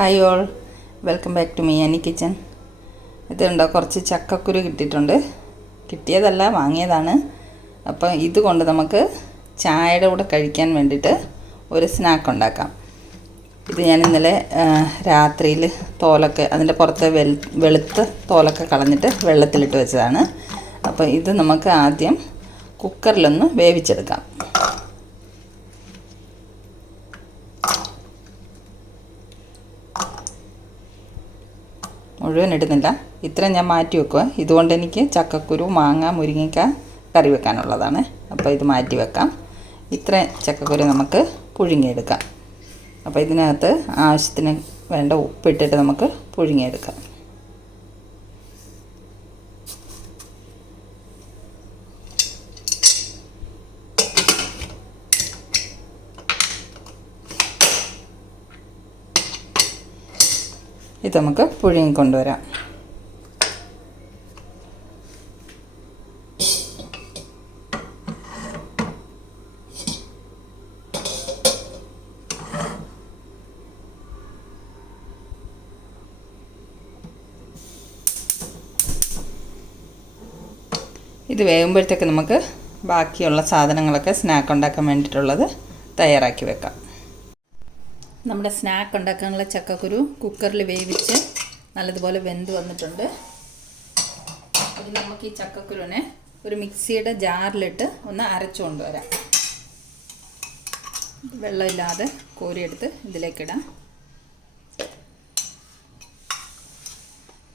Hi all, welcome back to Miyani kitchen. ഇതുണ്ടോ, കുറച്ച് ചക്കക്കുരു കിട്ടിയിട്ടുണ്ട്. കിട്ടിയതല്ല, വാങ്ങിയതാണ്. അപ്പം ഇതുകൊണ്ട് നമുക്ക് ചായയുടെ കൂടെ കഴിക്കാൻ വേണ്ടിയിട്ട് ഒരു സ്നാക്ക് ഉണ്ടാക്കാം. ഇത് ഞാൻ ഇന്നലെ രാത്രിയിൽ തോലൊക്കെ, അതിൻ്റെ പുറത്തെ വെളുത്ത തോലൊക്കെ കളഞ്ഞിട്ട് വെള്ളത്തിലിട്ട് വെച്ചതാണ്. അപ്പോൾ ഇത് നമുക്ക് ആദ്യം കുക്കറിലൊന്ന് വേവിച്ചെടുക്കാം. മുഴുവൻ ഇടുന്നില്ല, ഇത്രയും ഞാൻ മാറ്റി വെക്കുക. ഇതുകൊണ്ട് എനിക്ക് ചക്കക്കുരു, മാങ്ങ, മുരിങ്ങയ്ക്ക കറി വെക്കാനുള്ളതാണ്. അപ്പോൾ ഇത് മാറ്റി വെക്കാം. ഇത്രയും ചക്കക്കുരു നമുക്ക് പുഴുങ്ങിയെടുക്കാം. അപ്പോൾ ഇതിനകത്ത് ആവശ്യത്തിന് വേണ്ട ഉപ്പിട്ടിട്ട് നമുക്ക് പുഴുങ്ങിയെടുക്കാം. ഇത് നമുക്ക് പുഴുങ്ങിക്കൊണ്ടുവരാം. ഇത് വേകുമ്പോഴത്തേക്ക് നമുക്ക് ബാക്കിയുള്ള സാധനങ്ങളൊക്കെ സ്നാക്ക് ഉണ്ടാക്കാൻ വേണ്ടിയിട്ടുള്ളത് തയ്യാറാക്കി വെക്കാം. നമ്മുടെ സ്നാക്ക് ഉണ്ടാക്കാനുള്ള ചക്കക്കുരു കുക്കറിൽ വേവിച്ച് നല്ലതുപോലെ വെന്ത് വന്നിട്ടുണ്ട്. അത് നമുക്ക് ഈ ചക്കക്കുരുവിനെ ഒരു മിക്സിയുടെ ജാറിലിട്ട് ഒന്ന് അരച്ചു കൊണ്ടുവരാം. വെള്ളമില്ലാതെ കോരിയെടുത്ത് ഇതിലേക്കിടാം.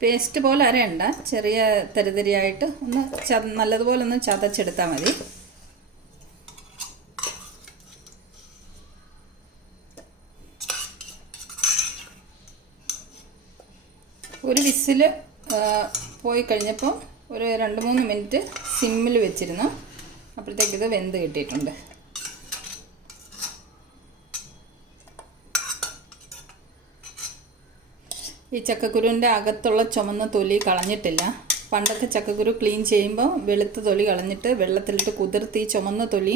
പേസ്റ്റ് പോലെ അരയണ്ട, ചെറിയ തരിതരിയായിട്ട് ഒന്ന് നല്ലതുപോലെ ഒന്ന് ചതച്ചെടുത്താൽ മതി. ഒരു വിസിൽ പോയി കഴിഞ്ഞപ്പോൾ ഒരു 2-3 മിനിറ്റ് സിമ്മിൽ വെച്ചിരുന്നു. അപ്പോഴത്തേക്ക് ഇത് വെന്ത് കിട്ടിയിട്ടുണ്ട്. ഈ ചക്കക്കുരുവിൻ്റെ അകത്തുള്ള ചുമന്ന തൊലി കളഞ്ഞിട്ടില്ല. പണ്ടൊക്കെ ചക്കക്കുരു ക്ലീൻ ചെയ്യുമ്പോൾ വെളുത്ത തൊലി കളഞ്ഞിട്ട് വെള്ളത്തിലിട്ട് കുതിർത്ത് ഈ ചുമന്ന തൊലി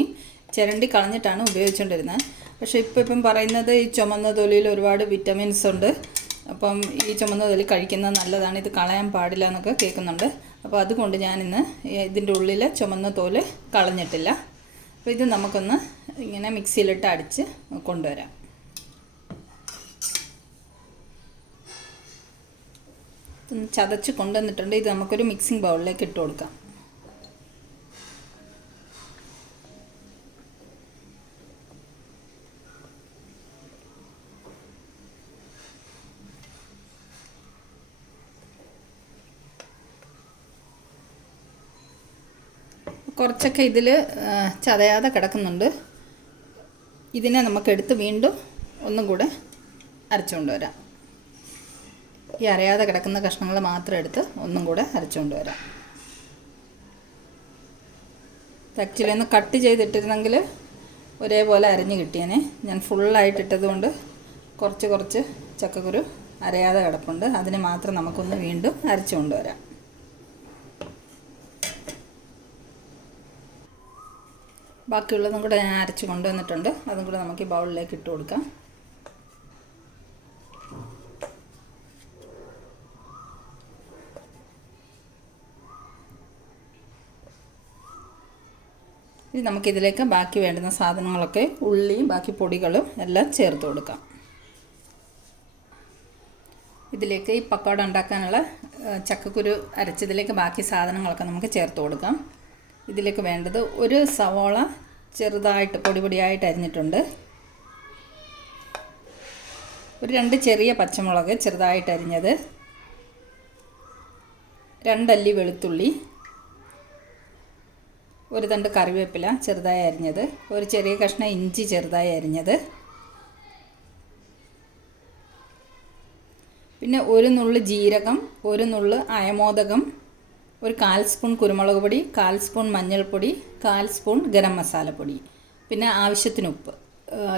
ചിരണ്ടി കളഞ്ഞിട്ടാണ് ഉപയോഗിച്ചുകൊണ്ടിരുന്നത്. പക്ഷേ ഇപ്പം പറയുന്നത് ഈ ചുമന്ന തൊലിയിൽ ഒരുപാട് വിറ്റമിൻസ് ഉണ്ട്, അപ്പം ഈ ചുമന്ന തൊലി കഴിക്കുന്നത് നല്ലതാണ്, ഇത് കളയാൻ പാടില്ല എന്നൊക്കെ കേൾക്കുന്നുണ്ട്. അപ്പോൾ അതുകൊണ്ട് ഞാനിന്ന് ഇതിൻ്റെ ഉള്ളിൽ ചുമന്ന തോല് കളഞ്ഞിട്ടില്ല. അപ്പോൾ ഇത് നമുക്കൊന്ന് ഇങ്ങനെ മിക്സിയിലിട്ട് അടിച്ച് കൊണ്ടുവരാം. ചതച്ച് കൊണ്ടുവന്നിട്ടുണ്ട്. ഇത് നമുക്കൊരു മിക്സിംഗ് ബൗളിലേക്ക് ഇട്ട് കൊടുക്കാം. കുറച്ചൊക്കെ ഇതിൽ ചതയാതെ കിടക്കുന്നുണ്ട്. ഇതിനെ നമുക്കെടുത്ത് വീണ്ടും ഒന്നും കൂടെ അരച്ചുകൊണ്ട് വരാം. ഈ അരയാതെ കിടക്കുന്ന കഷ്ണങ്ങൾ മാത്രം എടുത്ത് ഒന്നും കൂടെ അരച്ചുകൊണ്ട് വരാം. ആക്ച്വലി ഒന്ന് കട്ട് ചെയ്തിട്ടിരുന്നെങ്കിൽ ഒരേപോലെ അരഞ്ഞ് കിട്ടിയേനെ. ഞാൻ ഫുള്ളായിട്ടിട്ടത് കൊണ്ട് കുറച്ച് ചക്കക്കുരു അരയാതെ കിടപ്പുണ്ട്. അതിനെ മാത്രം നമുക്കൊന്ന് വീണ്ടും അരച്ചുകൊണ്ട് വരാം. ബാക്കിയുള്ളതും കൂടെ ഞാൻ അരച്ച് കൊണ്ടുവന്നിട്ടുണ്ട്. അതും കൂടെ നമുക്ക് ഈ ബൗളിലേക്ക് ഇട്ട് കൊടുക്കാം. ഇത് നമുക്കിതിലേക്ക് ബാക്കി വേണ്ടുന്ന സാധനങ്ങളൊക്കെ, ഉള്ളിയും ബാക്കി പൊടികളും എല്ലാം ചേർത്ത് കൊടുക്കാം. ഇതിലേക്ക് ഈ പക്കോട ഉണ്ടാക്കാനുള്ള ചക്കക്കുരു അരച്ചതിലേക്ക് ബാക്കി സാധനങ്ങളൊക്കെ നമുക്ക് ചേർത്ത് കൊടുക്കാം. ഇതിലേക്ക് വേണ്ടത് ഒരു സവോള ചെറുതായിട്ട് പൊടിയായിട്ട് അരിഞ്ഞിട്ടുണ്ട്. ഒരു 2 ചെറിയ പച്ചമുളക് ചെറുതായിട്ട് അരിഞ്ഞത്, 2 അല്ലി വെളുത്തുള്ളി, ഒരു തണ്ട് കറിവേപ്പില ചെറുതായി അരിഞ്ഞത്, ഒരു ചെറിയ കഷ്ണം ഇഞ്ചി ചെറുതായി അരിഞ്ഞത്, പിന്നെ ഒരു നുള്ള് ജീരകം, ഒരു നുള്ള് അയമോദകം, ഒരു 1/4 സ്പൂൺ കുരുമുളക് പൊടി, 1/4 സ്പൂൺ മഞ്ഞൾപ്പൊടി, 1/4 സ്പൂൺ ഗരം മസാലപ്പൊടി, പിന്നെ ആവശ്യത്തിന് ഉപ്പ്.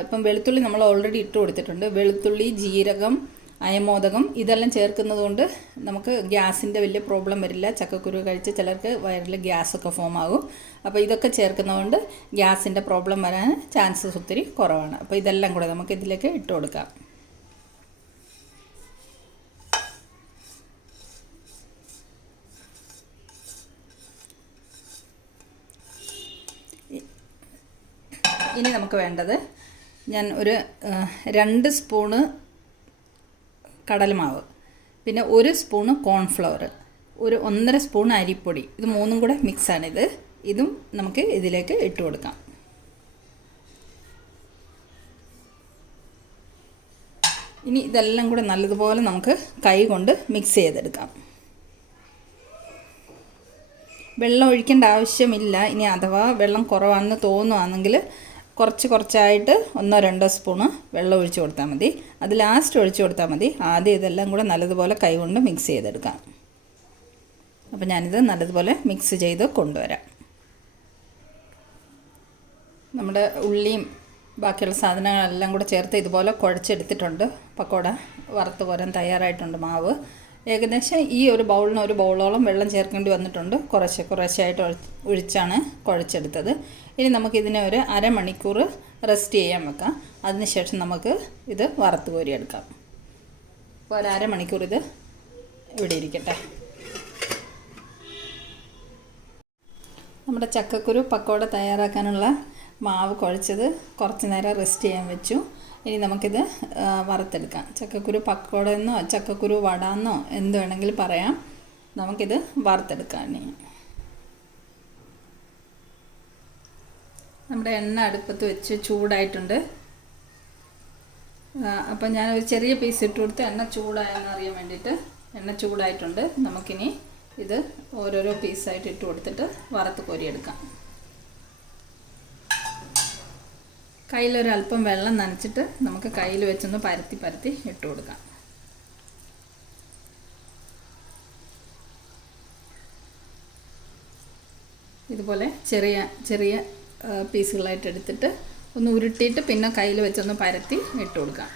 ഇപ്പം വെളുത്തുള്ളി നമ്മൾ ഓൾറെഡി ഇട്ട് കൊടുത്തിട്ടുണ്ട്. വെളുത്തുള്ളി, ജീരകം, അയമോദകം ഇതെല്ലാം ചേർക്കുന്നത് കൊണ്ട് നമുക്ക് ഗ്യാസിൻ്റെ വലിയ പ്രോബ്ലം വരില്ല. ചക്കക്കുരു കഴിച്ച് ചിലർക്ക് വയറിൽ ഗ്യാസൊക്കെ ഫോം ആകും. അപ്പോൾ ഇതൊക്കെ ചേർക്കുന്നതുകൊണ്ട് ഗ്യാസിൻ്റെ പ്രോബ്ലം വരാൻ ചാൻസസ് ഒത്തിരി കുറവാണ്. അപ്പോൾ ഇതെല്ലാം കൂടെ നമുക്ക് ഇതിലേക്ക് ഇട്ട് കൊടുക്കാം. ഇനി നമുക്ക് വേണ്ടത് ഞാൻ ഒരു 2 സ്പൂണ് കടലമാവ്, പിന്നെ 1 സ്പൂണ് കോൺഫ്ലവർ, ഒരു 1.5 സ്പൂൺ അരിപ്പൊടി, ഇത് മൂന്നും കൂടെ മിക്സാണിത്. ഇതും നമുക്ക് ഇതിലേക്ക് ഇട്ട് കൊടുക്കാം. ഇനി ഇതെല്ലാം കൂടെ നല്ലതുപോലെ നമുക്ക് കൈ കൊണ്ട് മിക്സ് ചെയ്തെടുക്കാം. വെള്ളം ഒഴിക്കേണ്ട ആവശ്യമില്ല. ഇനി അഥവാ വെള്ളം കുറവാണെന്ന് തോന്നുകയാണെങ്കിൽ കുറച്ചായിട്ട് 1-2 സ്പൂണ് വെള്ളം ഒഴിച്ച് കൊടുത്താൽ മതി. അത് ലാസ്റ്റ് ഒഴിച്ച് കൊടുത്താൽ മതി. ആദ്യം ഇതെല്ലാം കൂടെ നല്ലതുപോലെ കൈ കൊണ്ട് മിക്സ് ചെയ്തെടുക്കാം. അപ്പോൾ ഞാനിത് നല്ലതുപോലെ മിക്സ് ചെയ്ത് കൊണ്ടുവരാം. നമ്മുടെ ഉള്ളിയും ബാക്കിയുള്ള സാധനങ്ങളെല്ലാം കൂടെ ചേർത്ത് ഇതുപോലെ കുഴച്ചെടുത്തിട്ടുണ്ട്. പക്കോട വറുത്ത് കോരാൻ തയ്യാറായിട്ടുണ്ട് മാവ്. ഏകദേശം ഈ ഒരു ബൗളിന് ഒരു ബൗളോളം വെള്ളം ചേർക്കേണ്ടി വന്നിട്ടുണ്ട്. കുറച്ചായിട്ട് ഒഴിച്ചാണ് കുഴച്ചെടുത്തത്. ഇനി നമുക്കിതിനെ ഒരു അരമണിക്കൂർ റെസ്റ്റ് ചെയ്യാൻ വെക്കാം. അതിനുശേഷം നമുക്ക് ഇത് വറുത്ത് കോരിയെടുക്കാം. അപ്പോൾ ഒരു അരമണിക്കൂർ ഇത് ഇവിടെ ഇരിക്കട്ടെ. നമ്മുടെ ചക്കക്കുരു പക്കോട തയ്യാറാക്കാനുള്ള മാവ് കുഴച്ചത് കുറച്ച് നേരം റെസ്റ്റ് ചെയ്യാൻ വെച്ചു. ഇനി നമുക്കിത് വറുത്തെടുക്കാം. ചക്കക്കുരു പക്കോടയെന്നോ ചക്കക്കുരു വടാന്നോ എന്ത് വേണമെങ്കിലും പറയാം. നമുക്കിത് വറുത്തെടുക്കാം. നമ്മുടെ എണ്ണ അടുപ്പത്ത് വെച്ച് ചൂടായിട്ടുണ്ട്. അപ്പം ഞാനൊരു ചെറിയ പീസ് ഇട്ട് കൊടുത്ത് എണ്ണ ചൂടായെന്ന് അറിയാൻ വേണ്ടിയിട്ട്. എണ്ണ ചൂടായിട്ടുണ്ട്. നമുക്കിനി ഇത് ഓരോരോ പീസായിട്ട് ഇട്ട് കൊടുത്തിട്ട് വറുത്ത് കോരിയെടുക്കാം. കയ്യിലൊരല്പം വെള്ളം നനച്ചിട്ട് നമുക്ക് കയ്യിൽ വെച്ചൊന്ന് പരത്തി ഇട്ട് കൊടുക്കാം. ഇതുപോലെ ചെറിയ പീസുകളായിട്ട് എടുത്തിട്ട് ഒന്ന് ഉരുട്ടിയിട്ട് പിന്നെ കയ്യിൽ വെച്ചൊന്ന് പരത്തി ഇട്ട് കൊടുക്കാം.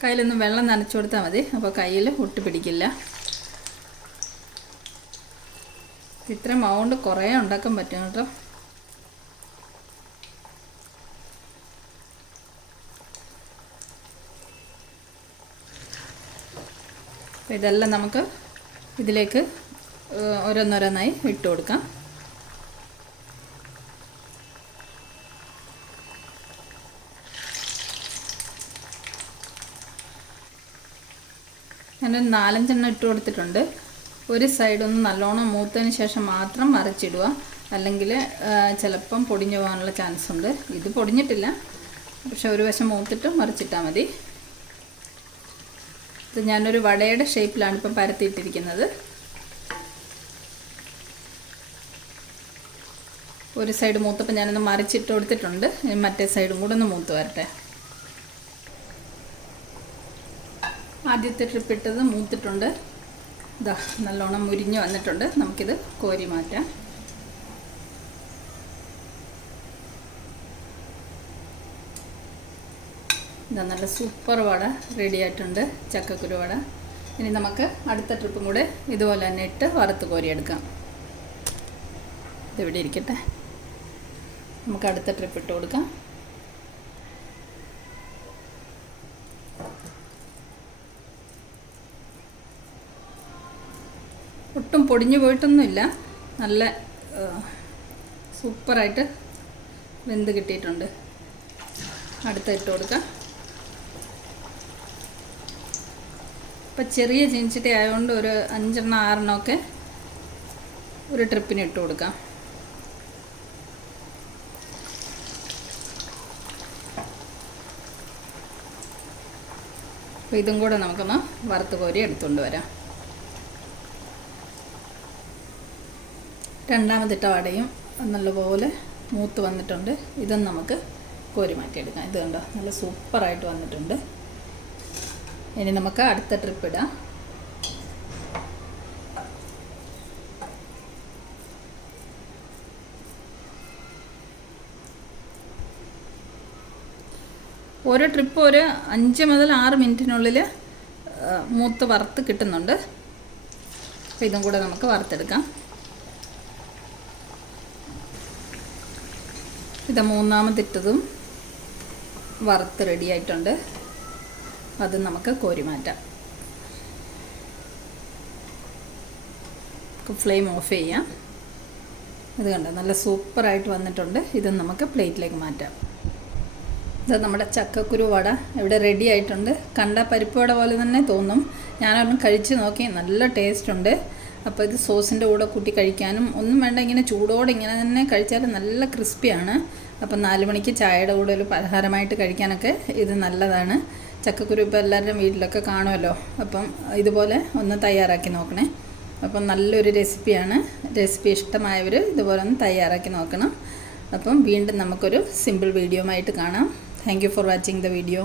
കയ്യിലൊന്ന് വെള്ളം നനച്ചു കൊടുത്താൽ മതി. അപ്പോൾ കയ്യിൽ ഒട്ടി പിടിക്കില്ല. ഇത്ര മാവുകൊണ്ട് കുറേ ഉണ്ടാക്കാൻ പറ്റും കേട്ടോ. അപ്പോൾ ഇതെല്ലാം നമുക്ക് ഇതിലേക്ക് ഓരോന്നോരോന്നായി ഇട്ട് കൊടുക്കാം. ഞാനൊരു 4-5 എണ്ണം ഇട്ട് കൊടുത്തിട്ടുണ്ട്. ഒരു സൈഡൊന്ന് നല്ലോണം മൂത്തതിന് ശേഷം മാത്രം മറിച്ചിടുക, അല്ലെങ്കിൽ ചിലപ്പം പൊടിഞ്ഞു പോകാനുള്ള ചാൻസ് ഉണ്ട്. ഇത് പൊടിഞ്ഞിട്ടില്ല, പക്ഷെ ഒരു വശം മൂത്തിട്ട് മറിച്ചിട്ടാൽ മതി. ഇത് ഞാനൊരു വടയുടെ ഷേപ്പിലാണ് ഇപ്പം പരത്തിയിട്ടിരിക്കുന്നത്. ഒരു സൈഡ് മൂത്തപ്പോൾ ഞാനൊന്ന് മറിച്ചിട്ട് കൊടുത്തിട്ടുണ്ട്. മറ്റേ സൈഡും കൂടെ ഒന്ന് മൂത്ത് വരട്ടെ. ആദ്യത്തെ ട്രിപ്പ് ഇട്ടത് മൂത്തിട്ടുണ്ട്. ഇതാ നല്ലോണം മുരിഞ്ഞ് വന്നിട്ടുണ്ട്. നമുക്കിത് കോരി മാറ്റാം. ഇതാ നല്ല സൂപ്പർ വട റെഡി ആയിട്ടുണ്ട്, ചക്കക്കുരു വട. ഇനി നമുക്ക് അടുത്ത ട്രിപ്പും കൂടെ ഇതുപോലെ തന്നെ ഇട്ട് വറുത്ത് കോരിയെടുക്കാം. ഇതിവിടെ ഇരിക്കട്ടെ. നമുക്ക് അടുത്ത ട്രിപ്പ് ഇട്ട് കൊടുക്കാം. ഒട്ടും പൊടിഞ്ഞു പോയിട്ടൊന്നുമില്ല. നല്ല സൂപ്പറായിട്ട് വെന്ത് കിട്ടിയിട്ടുണ്ട്. അടുത്ത ഇട്ട് കൊടുക്കാം. ഇപ്പം ചെറിയ ചീനിച്ചട്ടി ആയതുകൊണ്ട് ഒരു 5-6 ഒക്കെ ഒരു ട്രിപ്പിന് ഇട്ട് കൊടുക്കാം. അപ്പോൾ ഇതും കൂടെ നമുക്കൊന്ന് വറുത്ത് കോരി എടുത്തുകൊണ്ട് വരാം. രണ്ടാമതിട്ട വടയും നല്ലപോലെ മൂത്ത് വന്നിട്ടുണ്ട്. ഇതും നമുക്ക് കോരി മാറ്റിയെടുക്കാം. ഇത് കണ്ടോ നല്ല സൂപ്പറായിട്ട് വന്നിട്ടുണ്ട്. ഇനി നമുക്ക് അടുത്ത ട്രിപ്പ് ഇടാം. ഓരോ ട്രിപ്പ് ഒരു 5 മുതൽ 6 മിനിറ്റിനുള്ളിൽ മൂത്ത് വറുത്ത് കിട്ടുന്നുണ്ട്. അപ്പോൾ ഇതും കൂടെ നമുക്ക് വറുത്തെടുക്കാം. ഇത് മൂന്നാമതിട്ടതും വറുത്ത് റെഡിയായിട്ടുണ്ട്. അത് നമുക്ക് കോരി മാറ്റാം. നമുക്ക് ഫ്ലെയിം ഓഫ് ചെയ്യാം. ഇത് കണ്ടോ, നല്ല സൂപ്പറായിട്ട് വന്നിട്ടുണ്ട്. ഇത് നമുക്ക് പ്ലേറ്റിലേക്ക് മാറ്റാം. ഇത് നമ്മുടെ ചക്കക്കുരു വട ഇവിടെ റെഡി ആയിട്ടുണ്ട്. കണ്ട പരിപ്പ് വട പോലെ തന്നെ തോന്നും. ഞാനൊന്ന് കഴിച്ച് നോക്കി, നല്ല ടേസ്റ്റ് ഉണ്ട്. അപ്പോൾ ഇത് സോസിൻ്റെ കൂടെ കൂട്ടി കഴിക്കാനും ഒന്നും വേണ്ട, ഇങ്ങനെ ചൂടോടെ ഇങ്ങനെ തന്നെ കഴിച്ചാൽ നല്ല ക്രിസ്പിയാണ്. അപ്പം 4 മണിക്ക് ചായയുടെ കൂടെ ഒരു പലഹാരമായിട്ട് കഴിക്കാനൊക്കെ ഇത് നല്ലതാണ്. ചക്കക്കുരു ഇപ്പോൾ എല്ലാവരുടെയും വീട്ടിലൊക്കെ കാണുമല്ലോ. അപ്പം ഇതുപോലെ ഒന്ന് തയ്യാറാക്കി നോക്കണേ. അപ്പം നല്ലൊരു റെസിപ്പിയാണ്. റെസിപ്പി ഇഷ്ടമായവർ ഇതുപോലെ ഒന്ന് തയ്യാറാക്കി നോക്കണം. അപ്പം വീണ്ടും നമുക്കൊരു സിമ്പിൾ വീഡിയോ ആയിട്ട് കാണാം. Thank you for watching the video.